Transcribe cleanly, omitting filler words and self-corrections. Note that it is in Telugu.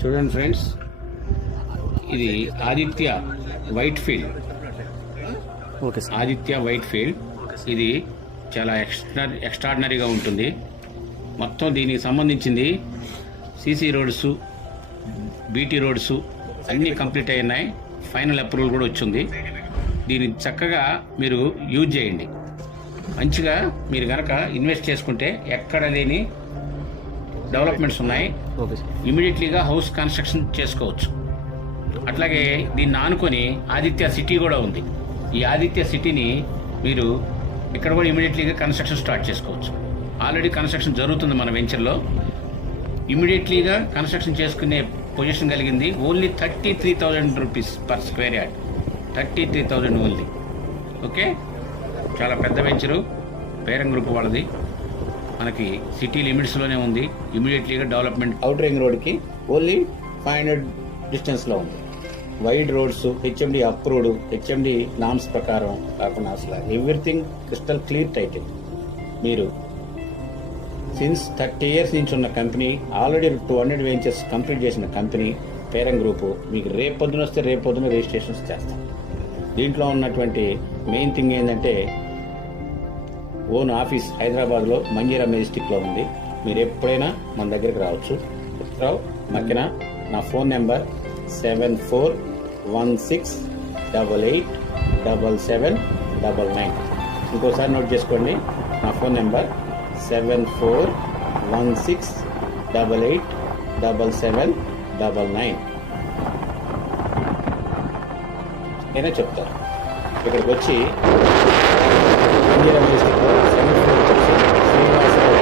చూడండి ఫ్రెండ్స్, ఇది Aditya white field. Okay sir. Aditya white field ఇది చాలా ఎక్స్ట్రాడినరీగా ఉంటుంది. మొత్తం దీనికి సంబంధించింది సీసీ రోడ్స్, బీటీ రోడ్స్ అన్నీ కంప్లీట్ అయినాయి. ఫైనల్ అప్రూవల్ కూడా వచ్చింది. దీన్ని చక్కగా మీరు యూజ్ చేయండి. మంచిగా మీరు కనుక ఇన్వెస్ట్ చేసుకుంటే ఎక్కడ లేని డెవలప్మెంట్స్ ఉన్నాయి. Okay sir. ఇమీడియట్లీగా హౌస్ కన్స్ట్రక్షన్ చేసుకోవచ్చు. అట్లాగే దీన్ని ఆనుకొని ఆదిత్య సిటీ కూడా ఉంది. ఈ ఆదిత్య సిటీని మీరు ఇక్కడ కూడా ఇమీడియట్లీగా కన్స్ట్రక్షన్ స్టార్ట్ చేసుకోవచ్చు. ఆల్రెడీ కన్స్ట్రక్షన్ జరుగుతుంది మన వెంచర్లో. ఇమీడియట్లీగా కన్స్ట్రక్షన్ చేసుకునే పొజిషన్ కలిగింది. Only 33,000 rupees per square yard. 33,000 only. Okay, చాలా పెద్ద వెంచరు. పేరం గ్రూప్ వాళ్ళది. మనకి సిటీ లిమిట్స్లోనే ఉంది. ఇమీడియట్లీగా డెవలప్మెంట్. అవుటర్ రింగ్ రోడ్కి ఓన్లీ 500 డిస్టెన్స్లో ఉంది. Wide roads, HMD approved, HMD norms ప్రకారం కాకుండా అసలు ఎవ్రీథింగ్ క్రిస్టల్ క్లియర్ టైటిల్. మీరు సిన్స్ 30 ఇయర్స్ నుంచి ఉన్న కంపెనీ, ఆల్రెడీ 200 వెంచర్స్ కంప్లీట్ చేసిన కంపెనీ పేరం గ్రూపు. మీకు రేపొద్దున వస్తే రేపొద్దున రిజిస్ట్రేషన్స్ చేస్తాం. దీంట్లో ఉన్నటువంటి మెయిన్ థింగ్ ఏంటంటే ఓన్ ఆఫీస్ హైదరాబాద్లో మంజీరా మెజెస్టిక్లో ఉంది. మీరు ఎప్పుడైనా మన దగ్గరికి రావచ్చు. మధ్యన నా ఫోన్ నెంబర్ 7416887799. ఇంకోసారి నోట్ చేసుకోండి. నా ఫోన్ నెంబర్ 7416887799. నేనే చెప్తాను. ఇక్కడికి వచ్చి మంజీరా మెజెస్టిక్లో 7th ఫ్లోర్కి వచ్చి శ్రీనివాసరావు